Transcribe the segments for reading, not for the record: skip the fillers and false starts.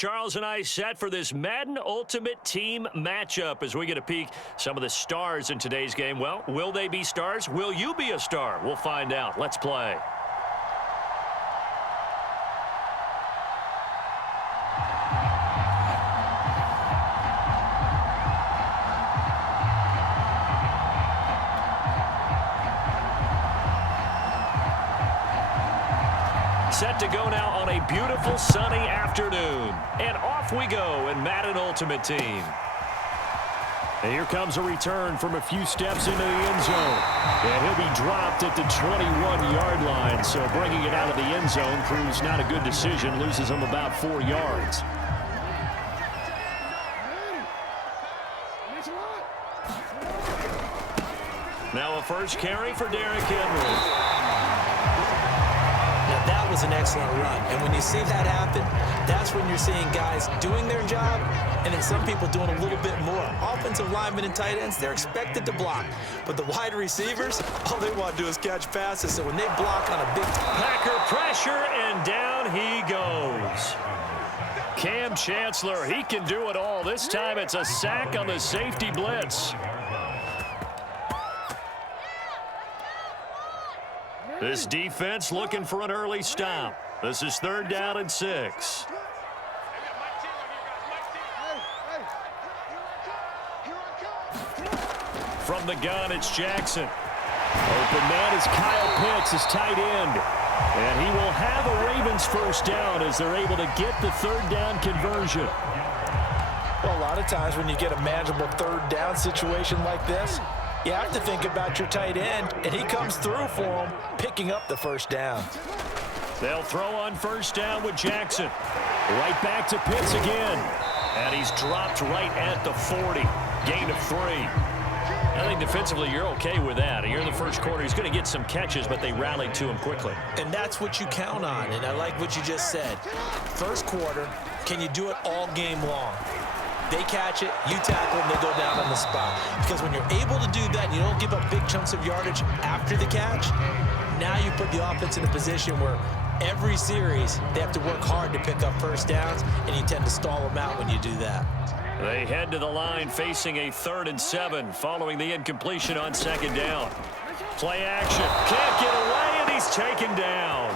Charles and I set for this Madden Ultimate Team matchup as we get a peek some of the stars in today's game. Well, will they be stars? Will you be a star? We'll find out. Let's play. Set to go now on a beautiful sunny afternoon. And off we go in Madden Ultimate Team. And here comes a return from a few steps into the end zone. And he'll be dropped at the 21-yard line. So bringing it out of the end zone proves not a good decision. Loses him about 4 yards. Now a first carry for Derrick Henry. Now that was an excellent run, and when you see that happen, that's when you're seeing guys doing their job, and then some people doing a little bit more. Offensive linemen and tight ends, they're expected to block, but the wide receivers, all they want to do is catch passes, so when they block on a big Packer pressure, and down he goes. Cam Chancellor, he can do it all. This time it's a sack on the safety blitz. This defense looking for an early stop. This is 3rd down and 6. From the gun, it's Jackson. Open man is Kyle Pitts, his tight end. And he will have a Ravens first down as they're able to get the 3rd down conversion. Well, a lot of times when you get a manageable 3rd down situation like this, you have to think about your tight end, and he comes through for him, picking up the first down. They'll throw on first down with Jackson. Right back to Pitts again. And he's dropped right at the 40. Gain of 3. I think defensively you're okay with that. You're in the first quarter. He's going to get some catches, but they rallied to him quickly. And that's what you count on, and I like what you just said. First quarter, can you do it all game long? They catch it, you tackle them, they go down on the spot. Because when you're able to do that and you don't give up big chunks of yardage after the catch, now you put the offense in a position where every series they have to work hard to pick up first downs, and you tend to stall them out when you do that. They head to the line facing a 3rd and 7 following the incompletion on 2nd down. Play action. Can't get away, and he's taken down.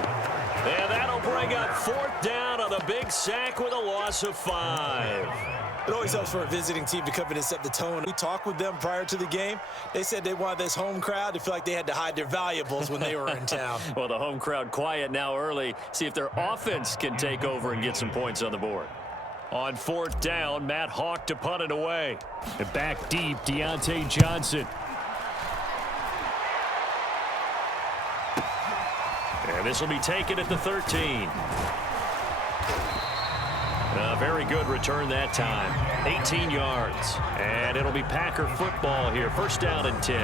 And that'll bring up 4th down on a big sack with a loss of 5. It always helps for a visiting team to come in and set the tone. We talked with them prior to the game. They said they wanted this home crowd to feel like they had to hide their valuables when they were in town. Well, the home crowd quiet now early. See if their offense can take over and get some points on the board. On 4th down, Matt Hawk to punt it away. And back deep, Deontay Johnson. And this will be taken at the 13. A very good return that time. 18 yards. And it'll be Packer football here. First down and 10.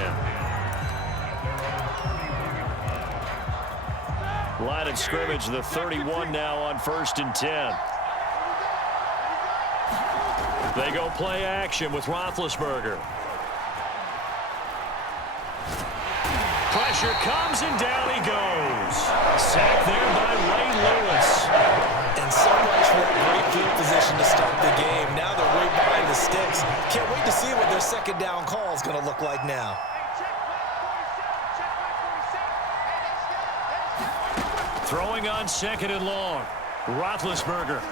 Line of scrimmage, the 31 now on 1st and 10. They go play action with Roethlisberger. Pressure comes and down he goes. Sacked there by Ray Lewis. And so much for a great field position to start the game. Now they're right behind the sticks. Can't wait to see what their 2nd down call is going to look like now. Throwing on 2nd and long. Roethlisberger.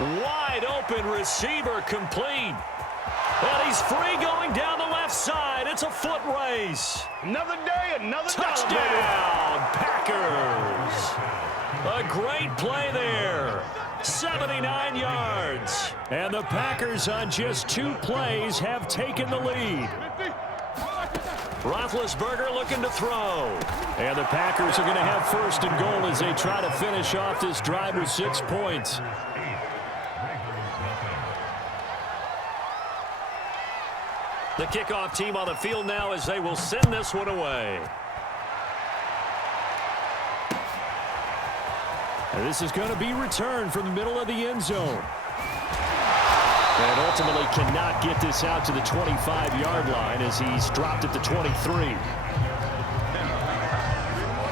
Wide open receiver complete. And he's free going down the left side. It's a foot race. Another day, another touchdown, Packers. A great play there. 79 yards. And the Packers on just 2 plays have taken the lead. Roethlisberger looking to throw. And the Packers are going to have 1st and goal as they try to finish off this drive with 6 points. The kickoff team on the field now as they will send this one away. And this is going to be returned from the middle of the end zone. And ultimately cannot get this out to the 25-yard line as he's dropped at the 23.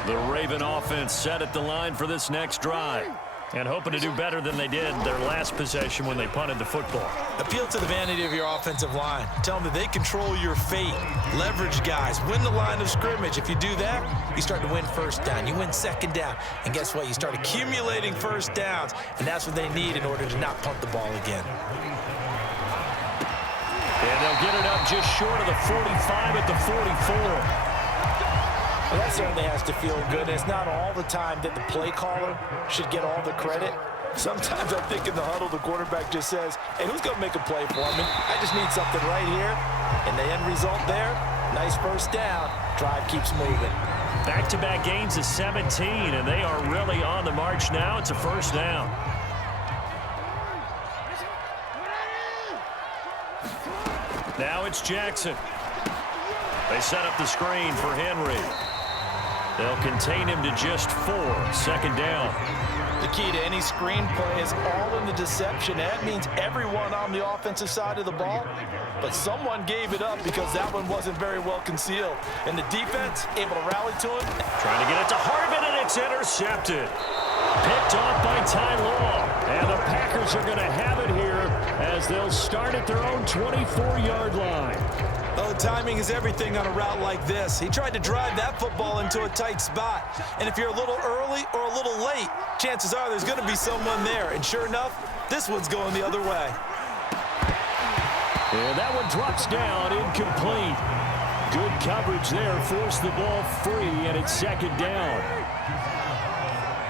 The Raven offense set at the line for this next drive. And hoping to do better than they did their last possession when they punted the football. Appeal to the vanity of your offensive line. Tell them that they control your fate. Leverage guys. Win the line of scrimmage. If you do that, you start to win first down. You win second down. And guess what? You start accumulating first downs. And that's what they need in order to not punt the ball again. And they'll get it up just short of the 45 at the 44. Well, that certainly has to feel good. It's not all the time that the play caller should get all the credit. Sometimes I think in the huddle, the quarterback just says, hey, who's going to make a play for me? I just need something right here. And the end result there, nice first down. Drive keeps moving. Back-to-back gains of 17, and they are really on the march now. It's a first down. Now it's Jackson. They set up the screen for Henry. They'll contain him to just 4. Second down. The key to any screen play is all in the deception. That means everyone on the offensive side of the ball, but someone gave it up because that one wasn't very well concealed. And the defense able to rally to him. Trying to get it to Harvin, and it's intercepted. Picked off by Ty Law. And the Packers are going to have it here as they'll start at their own 24-yard line. Oh, timing is everything on a route like this. He tried to drive that football into a tight spot. And if you're a little early or a little late, chances are there's going to be someone there. And sure enough, this one's going the other way. And that one drops down, incomplete. Good coverage there, forced the ball free, and it's second down.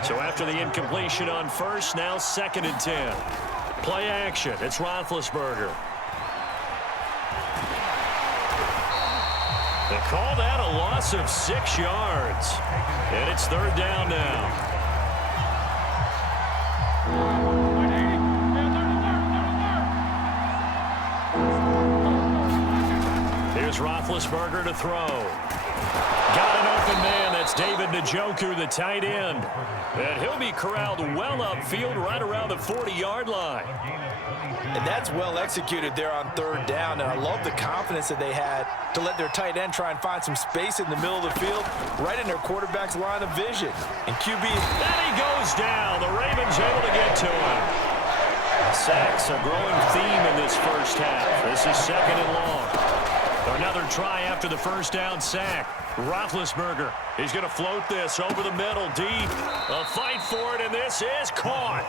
So after the incompletion on first, now 2nd and 10. Play action, it's Roethlisberger. They call that a loss of 6 yards. And it's 3rd down now. Here's Roethlisberger to throw. Got an open man. That's David Njoku, the tight end. And he'll be corralled well upfield right around the 40-yard line. And that's well executed there on 3rd down. And I love the confidence that they had to let their tight end try and find some space in the middle of the field, right in their quarterback's line of vision. And QB... Then he goes down. The Ravens able to get to him. Sacks, a growing theme in this first half. This is 2nd and long. Another try after the first down sack. Roethlisberger, he's going to float this over the middle, deep. A fight for it, and this is caught.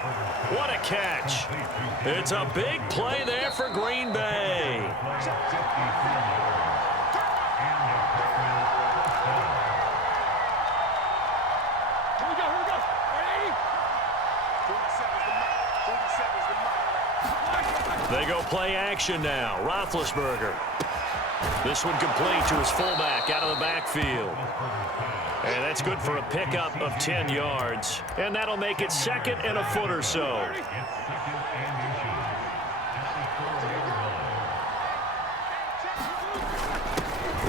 What a catch. It's a big play there for Green Bay. They go play action now. Roethlisberger. This one complete to his fullback out of the backfield. And that's good for a pickup of 10 yards. And that'll make it 2nd and a foot or so.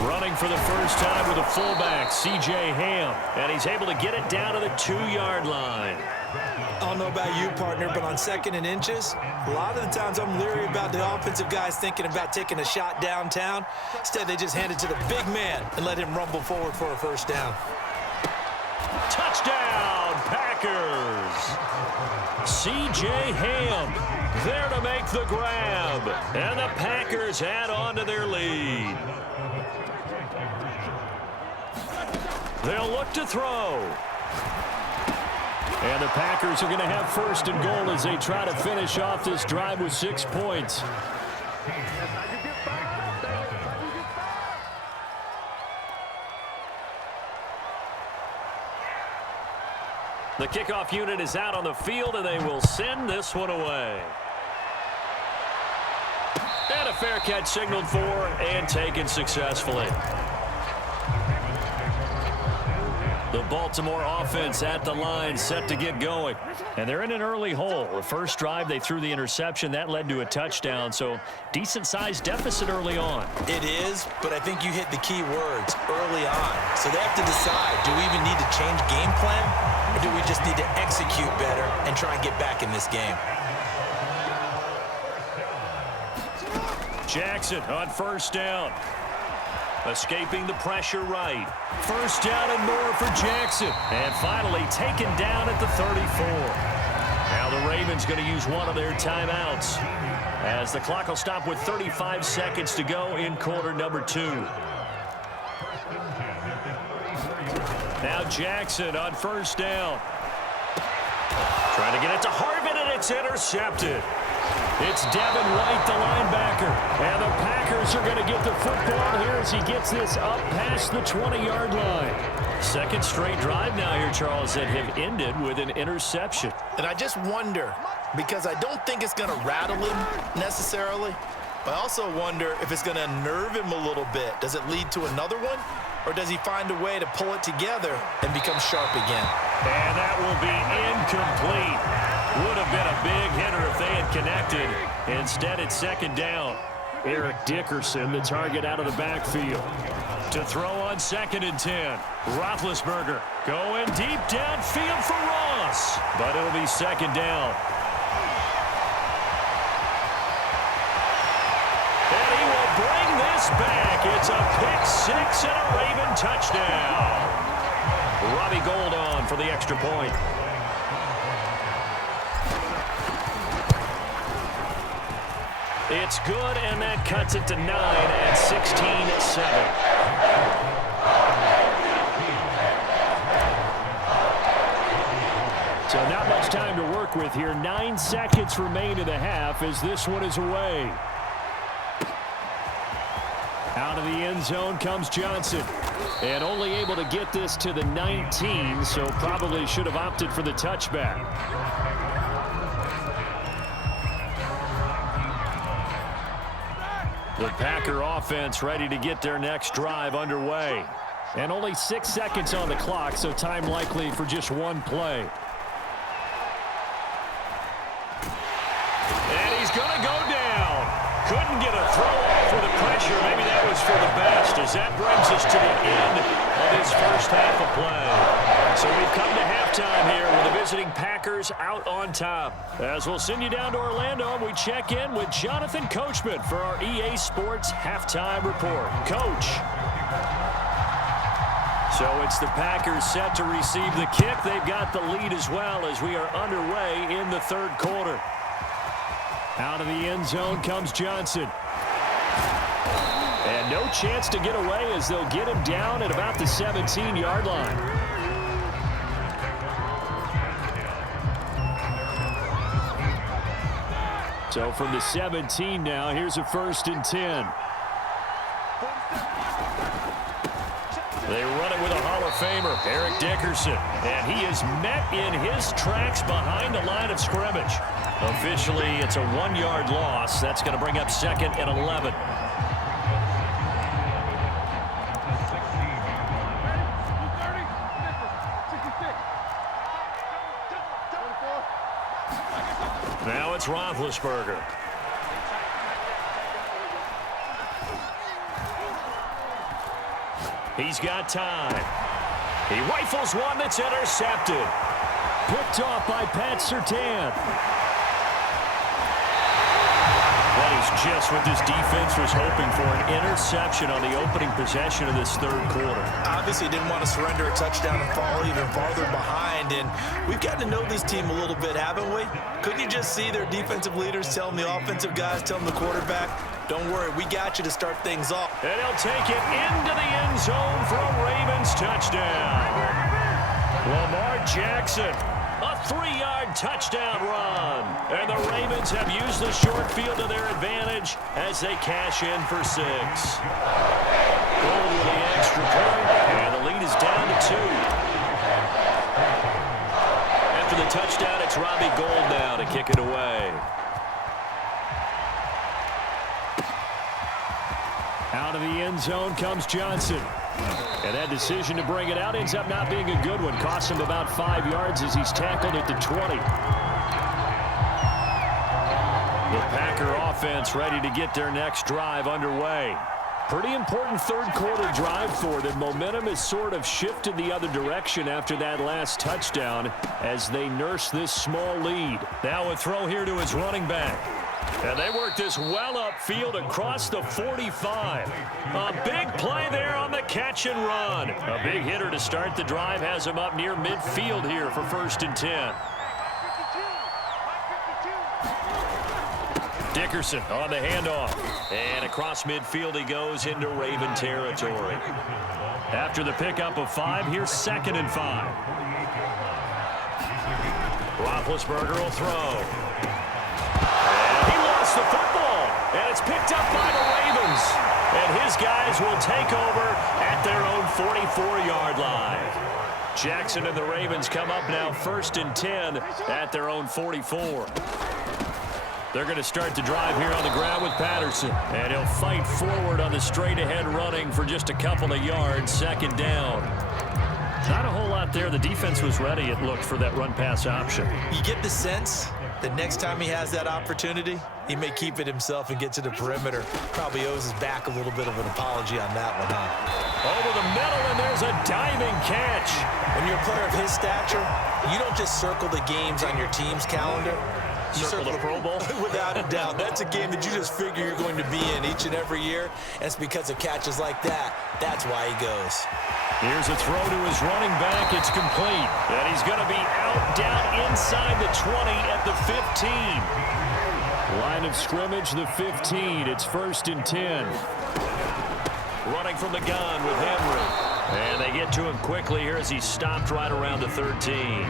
Running for the first time with a fullback, C.J. Ham. And he's able to get it down to the 2-yard line. I don't know about you, partner, but on 2nd and inches, a lot of the times I'm leery about the offensive guys thinking about taking a shot downtown. Instead, they just hand it to the big man and let him rumble forward for a first down. Touchdown, Packers. C.J. Ham there to make the grab. And the Packers add on to their lead. They'll look to throw. And the Packers are going to have 1st and goal as they try to finish off this drive with 6 points. The kickoff unit is out on the field, and they will send this one away. And a fair catch signaled for and taken successfully. The Baltimore offense at the line, set to get going. And they're in an early hole. The first drive, they threw the interception. That led to a touchdown, so decent-sized deficit early on. It is, but I think you hit the key words, early on. So they have to decide, do we even need to change game plan, or do we just need to execute better and try and get back in this game? Jackson on first down. Escaping the pressure right. First down and more for Jackson. And finally taken down at the 34. Ravens going to use one of their timeouts, as the clock will stop with 35 seconds to go in quarter number 2. Now Jackson on first down. Trying to get it to Harvin, and it's intercepted. It's Devin White, the linebacker. And the Packers are going to get the football here as he gets this up past the 20-yard line. Second straight drive now here, Charles, that have ended with an interception. And I just wonder, because I don't think it's going to rattle him necessarily, but I also wonder if it's going to unnerve him a little bit. Does it lead to another one? Or does he find a way to pull it together and become sharp again? And that will be incomplete. Would have been a big hitter if they had connected. Instead, it's second down. Eric Dickerson, the target out of the backfield. To throw on 2nd and 10. Roethlisberger going deep downfield for Ross. But it'll be second down. And he will bring this back. It's a pick-6 and a Raven touchdown. Robbie Gould on for the extra point. It's good, and that cuts it to 9 at 16-7. So not much time to work with here. 9 seconds remain in the half as this one is away. Out of the end zone comes Johnson. And only able to get this to the 19, so probably should have opted for the touchback. The Packer offense ready to get their next drive underway. And only 6 seconds on the clock, so time likely for just one play. And he's going to go down. Couldn't get a throw off with the pressure. Maybe that was for the best, as that brings us to the end of this first half of play. So we've come to halftime here with the visiting Packers out on top. As we'll send you down to Orlando, we check in with Jonathan Coachman for our EA Sports Halftime Report. Coach. So it's the Packers set to receive the kick. They've got the lead as well as we are underway in the third quarter. Out of the end zone comes Johnson. And no chance to get away as they'll get him down at about the 17-yard line. So from the 17 now, here's a 1st and 10. They run it with a Hall of Famer, Eric Dickerson. And he is met in his tracks behind the line of scrimmage. Officially, it's a 1-yard loss. That's going to bring up 2nd and 11. Now it's Roethlisberger. He's got time. He rifles one that's intercepted. Picked off by Pat Surtain. That is just what this defense was hoping for, an interception on the opening possession of this third quarter. Obviously didn't want to surrender a touchdown and fall even farther behind, and we've gotten to know this team a little bit, haven't we? Couldn't you just see their defensive leaders telling the offensive guys, telling the quarterback, don't worry, we got you to start things off. And he'll take it into the end zone for a Ravens touchdown. Lamar Jackson, a 3-yard touchdown run. And the Ravens have used the short field to their advantage as they cash in for 6. Gold with the extra point, and the lead is down to 2. After the touchdown, it's Robbie Gould now to kick it away. Out of the end zone comes Johnson. And that decision to bring it out ends up not being a good one. Costs him about 5 yards as he's tackled at the 20. The Packer offense ready to get their next drive underway. Pretty important third quarter drive for them. Momentum has sort of shifted the other direction after that last touchdown as they nurse this small lead. Now a throw here to his running back. And they work this well upfield across the 45. A big play there on the catch and run. A big hitter to start the drive has him up near midfield here for 1st and 10. Dickerson on the handoff. And across midfield he goes into Raven territory. After the pickup of 5, here's 2nd and 5. Roethlisberger will throw. And he lost the football. And it's picked up by the Ravens. And his guys will take over at their own 44-yard line. Jackson and the Ravens come up now 1st and 10 at their own 44. They're going to start the drive here on the ground with Patterson. And he'll fight forward on the straight-ahead running for just a couple of yards. 2nd down. Not a whole lot there. The defense was ready, it looked, for that run-pass option. You get the sense that next time he has that opportunity, he may keep it himself and get to the perimeter. Probably owes his back a little bit of an apology on that one, huh? Over the middle, and there's a diving catch. When you're a player of his stature, you don't just circle the games on your team's calendar. You circle the Pro Bowl? Without a doubt. That's a game that you just figure you're going to be in each and every year. And it's because of catches like that. That's why he goes. Here's a throw to his running back. It's complete. And he's going to be out down inside the 20 at the 15. Line of scrimmage, the 15. It's 1st and 10. Running from the gun with Henry. And they get to him quickly here as he's stopped right around the 13.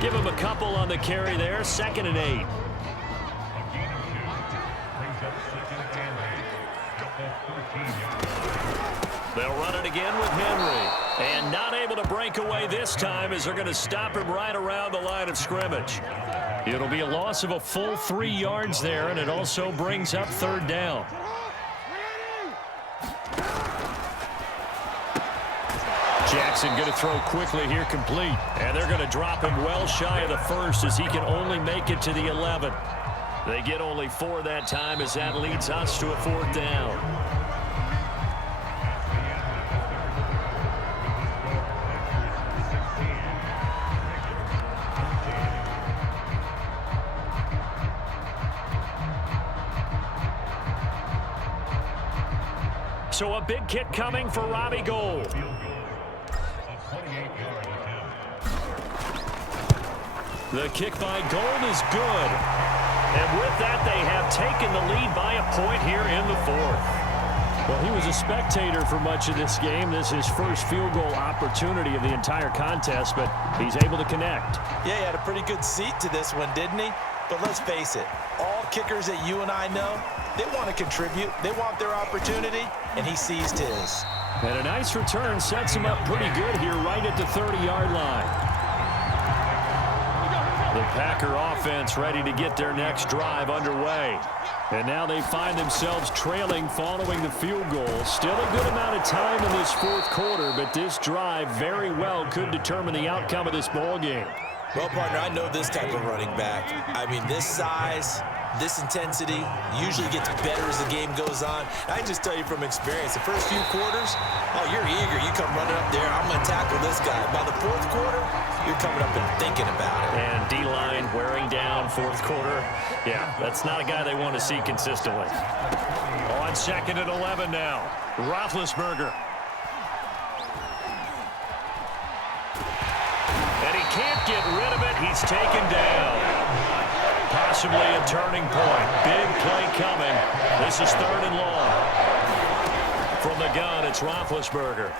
Give him a couple on the carry there. 2nd and 8. They'll run it again with Henry. And not able to break away this time as they're going to stop him right around the line of scrimmage. It'll be a loss of a full 3 yards there, and it also brings up 3rd down. Jackson going to throw quickly here, complete. And they're going to drop him well shy of the 1st as he can only make it to the 11. They get only 4 that time as that leads us to a 4th down. So a big kick coming for Robbie Gould. The kick by Gould is good. And with that, they have taken the lead by a point here in the 4th. Well, he was a spectator for much of this game. This is his first field goal opportunity of the entire contest, but he's able to connect. Yeah, he had a pretty good seat to this one, didn't he? But let's face it, all kickers that you and I know, they want to contribute. They want their opportunity, and he seized his. And a nice return sets him up pretty good here right at the 30-yard line. The Packer offense ready to get their next drive underway. And now they find themselves trailing following the field goal. Still a good amount of time in this 4th quarter, but this drive very well could determine the outcome of this ball game. Well, partner, I know this type of running back. I mean, this size, this intensity usually gets better as the game goes on. I can just tell you from experience, the first few quarters, oh, you're eager. You come running up there, I'm going to tackle this guy. By the 4th quarter, you're coming up and thinking about it. And D-line wearing down 4th quarter. Yeah, that's not a guy they want to see consistently. On 2nd and 11 now. Roethlisberger. And he can't get rid of it. He's taken down. Possibly a turning point. Big play coming. This is 3rd and long. From the gun, it's Roethlisberger.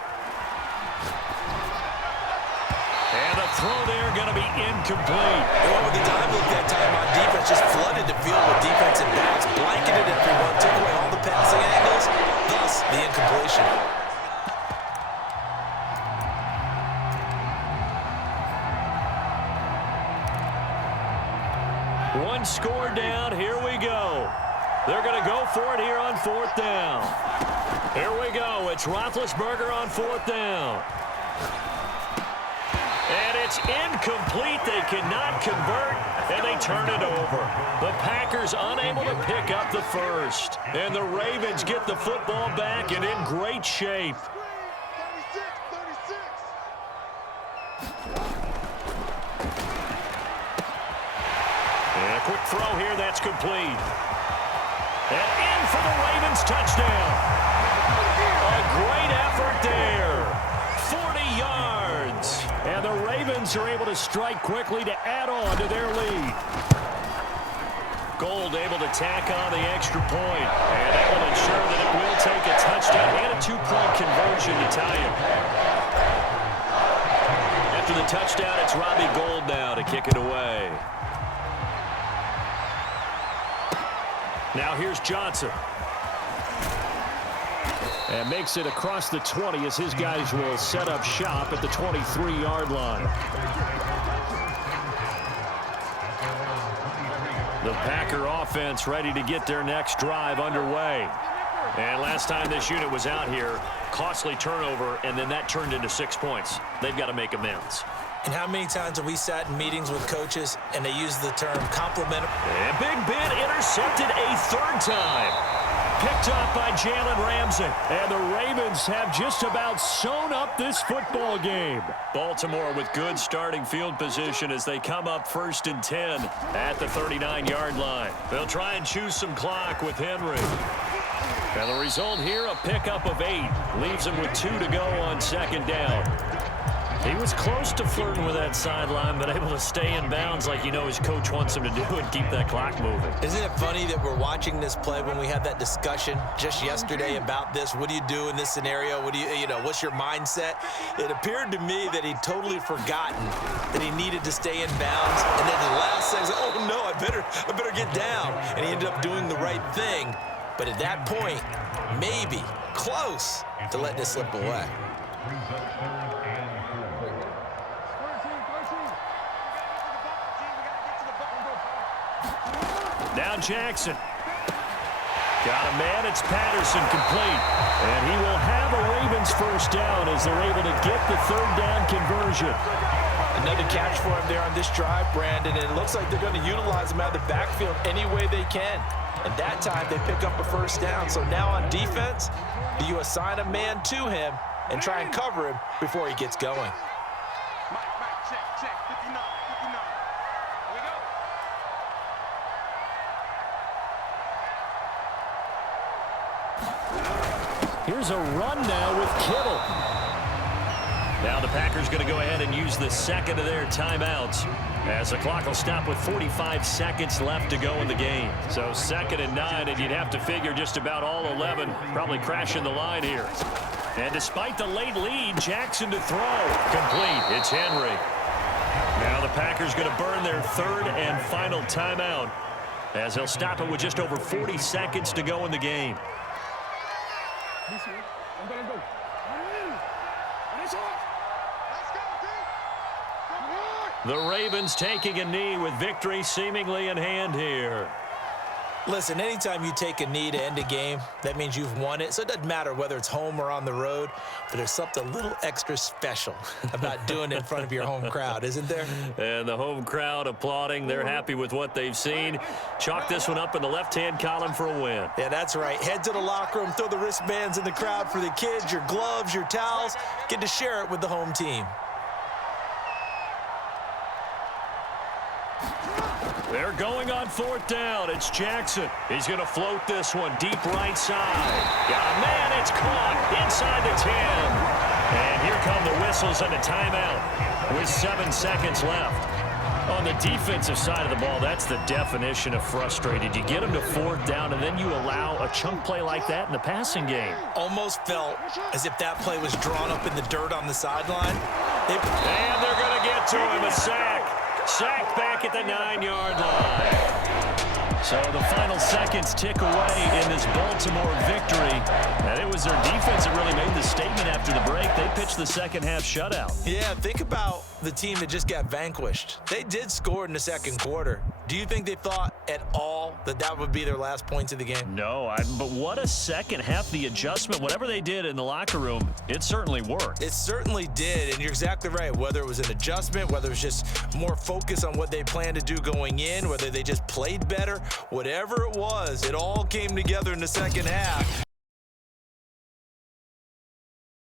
And the throw there going to be incomplete. Well, with the time look that time on defense, just flooded the field with defensive backs, blanketed everyone, took away all the passing angles, thus the incompletion. One score down. Here we go. They're going to go for it here on 4th down. Here we go. It's Roethlisberger on 4th down. And it's incomplete. They cannot convert, and they turn it over. The Packers unable to pick up the 1st. And the Ravens get the football back and in great shape. And a quick throw here. That's complete. And in for the Ravens touchdown. A great effort there. 40 yards. And the Ravens are able to strike quickly to add on to their lead. Gold able to tack on the extra point. And that will ensure that it will take a touchdown and a 2-point conversion to tie it. After the touchdown, it's Robbie Gould now to kick it away. Now here's Johnson. And makes it across the 20 as his guys will set up shop at the 23-yard line. The Packer offense ready to get their next drive underway. And last time this unit was out here, costly turnover, and then that turned into 6 points. They've got to make amends. And how many times have we sat in meetings with coaches and they use the term compliment? And Big Ben intercepted a third time. Picked up by Jalen Ramsey. And the Ravens have just about sewn up this football game. Baltimore with good starting field position as they come up 1st and 10 at the 39-yard line. They'll try and choose some clock with Henry. And the result here, a pickup of 8. Leaves him with 2 to go on 2nd down. He was close to flirting with that sideline, but able to stay in bounds like his coach wants him to do and keep that clock moving. Isn't it funny that we're watching this play when we had that discussion just yesterday about this? What do you do in this scenario? What do what's your mindset? It appeared to me that he'd totally forgotten that he needed to stay in bounds. And then the last second, oh no, I better get down. And he ended up doing the right thing. But at that point, maybe close to letting it slip away. Now Jackson. Got a man, it's Patterson complete. And he will have a Ravens first down as they're able to get the 3rd down conversion. Another catch for him there on this drive, Brandon, and it looks like they're going to utilize him out of the backfield any way they can. And that time they pick up a first down. So now on defense, do you assign a man to him and try and cover him before he gets going? Check, 59. Here we go. Here's a run now with Kittle. Now the Packers going to go ahead and use the second of their timeouts as the clock will stop with 45 seconds left to go in the game. So 2nd and 9, and you'd have to figure just about all 11 probably crashing the line here. And despite the late lead, Jackson to throw. Complete. It's Henry. Now the Packers going to burn their 3rd and final timeout as they'll stop it with just over 40 seconds to go in the game. The Ravens taking a knee with victory seemingly in hand here. Listen, anytime you take a knee to end a game, that means you've won it. So it doesn't matter whether it's home or on the road, but there's something a little extra special about doing it in front of your home crowd, isn't there? And the home crowd applauding. They're happy with what they've seen. Chalk this one up in the left-hand column for a win. Yeah, that's right. Head to the locker room, throw the wristbands in the crowd for the kids, your gloves, your towels. Get to share it with the home team. They're going on 4th down. It's Jackson. He's going to float this one deep right side. Got a man. It's caught inside the 10. And here come the whistles and a timeout with 7 seconds left. On the defensive side of the ball, that's the definition of frustrated. You get them to 4th down, and then you allow a chunk play like that in the passing game. Almost felt as if that play was drawn up in the dirt on the sideline. And they're going to get to him. A sack. Sacked back at the 9-yard line. So the final seconds tick away in this Baltimore victory. And it was their defense that really made the statement after the break. They pitched the second-half shutout. Yeah, think about the team that just got vanquished. They did score in the 2nd quarter. Do you think they thought at all that that would be their last points of the game? No, but what a second half. The adjustment, whatever they did in the locker room, it certainly worked. It certainly did, and you're exactly right. Whether it was an adjustment, whether it was just more focus on what they planned to do going in, whether they just played better, whatever it was, it all came together in the second half.